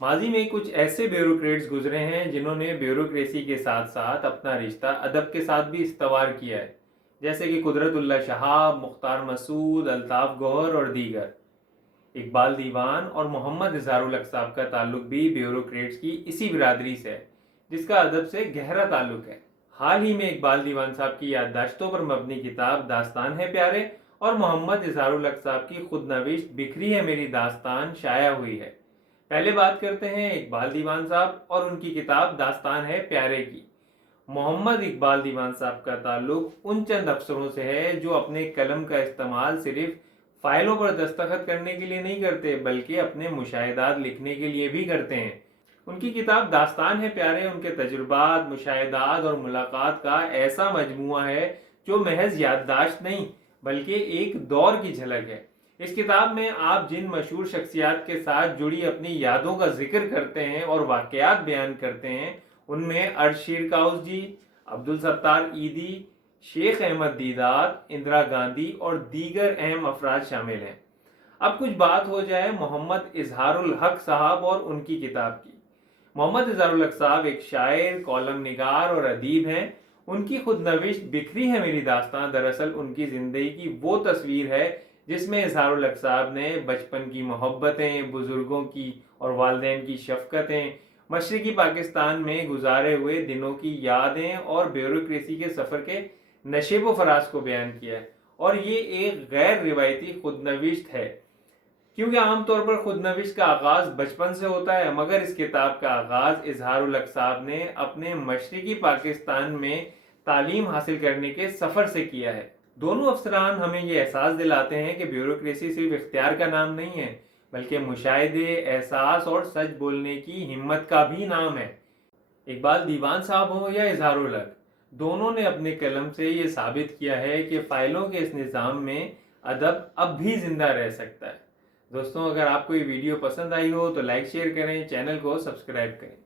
ماضی میں کچھ ایسے بیوروکریٹس گزرے ہیں جنہوں نے بیوروکریسی کے ساتھ ساتھ اپنا رشتہ ادب کے ساتھ بھی استوار کیا ہے، جیسے کہ قدرت اللہ شہاب، مختار مسعود، الطاف گوہر اور دیگر۔ اقبال دیوان اور محمد اظہار الحق صاحب کا تعلق بھی بیوروکریٹس کی اسی برادری سے ہے، جس کا ادب سے گہرا تعلق ہے۔ حال ہی میں اقبال دیوان صاحب کی یادداشتوں پر مبنی کتاب داستان ہے پیارے اور محمد اظہار الحق صاحب کی خود نوشت بکھری ہے میری داستان شائع ہوئی ہے۔ پہلے بات کرتے ہیں اقبال دیوان صاحب اور ان کی کتاب داستان ہے پیارے کی۔ محمد اقبال دیوان صاحب کا تعلق ان چند افسروں سے ہے جو اپنے قلم کا استعمال صرف فائلوں پر دستخط کرنے کے لیے نہیں کرتے بلکہ اپنے مشاہدات لکھنے کے لیے بھی کرتے ہیں۔ ان کی کتاب داستان ہے پیارے ان کے تجربات، مشاہدات اور ملاقات کا ایسا مجموعہ ہے جو محض یادداشت نہیں بلکہ ایک دور کی جھلک ہے۔ اس کتاب میں آپ جن مشہور شخصیات کے ساتھ جڑی اپنی یادوں کا ذکر کرتے ہیں اور واقعات بیان کرتے ہیں، ان میں ارشیر کاؤس جی، عبدالستار ایدی، شیخ احمد دیدات، اندرا گاندھی اور دیگر اہم افراد شامل ہیں۔ اب کچھ بات ہو جائے محمد اظہار الحق صاحب اور ان کی کتاب کی۔ محمد اظہار الحق صاحب ایک شاعر، کالم نگار اور ادیب ہیں۔ ان کی خود نوشت بکھری ہے میری داستان دراصل ان کی زندگی کی وہ تصویر ہے جس میں اظہار الحق صاحب نے بچپن کی محبتیں، بزرگوں کی اور والدین کی شفقتیں، مشرقی پاکستان میں گزارے ہوئے دنوں کی یادیں اور بیوروکریسی کے سفر کے نشیب و فراز کو بیان کیا ہے۔ اور یہ ایک غیر روایتی خود نوشت ہے، کیونکہ عام طور پر خود نوشت کا آغاز بچپن سے ہوتا ہے، مگر اس کتاب کا آغاز اظہار الحق صاحب نے اپنے مشرقی پاکستان میں تعلیم حاصل کرنے کے سفر سے کیا ہے۔ دونوں افسران ہمیں یہ احساس دلاتے ہیں کہ بیوروکریسی صرف اختیار کا نام نہیں ہے بلکہ مشاہدے، احساس اور سچ بولنے کی ہمت کا بھی نام ہے۔ اقبال دیوان صاحب ہوں یا اظہار الحق، دونوں نے اپنے قلم سے یہ ثابت کیا ہے کہ فائلوں کے اس نظام میں ادب اب بھی زندہ رہ سکتا ہے۔ دوستوں، اگر آپ کو یہ ویڈیو پسند آئی ہو تو لائک شیئر کریں، چینل کو سبسکرائب کریں۔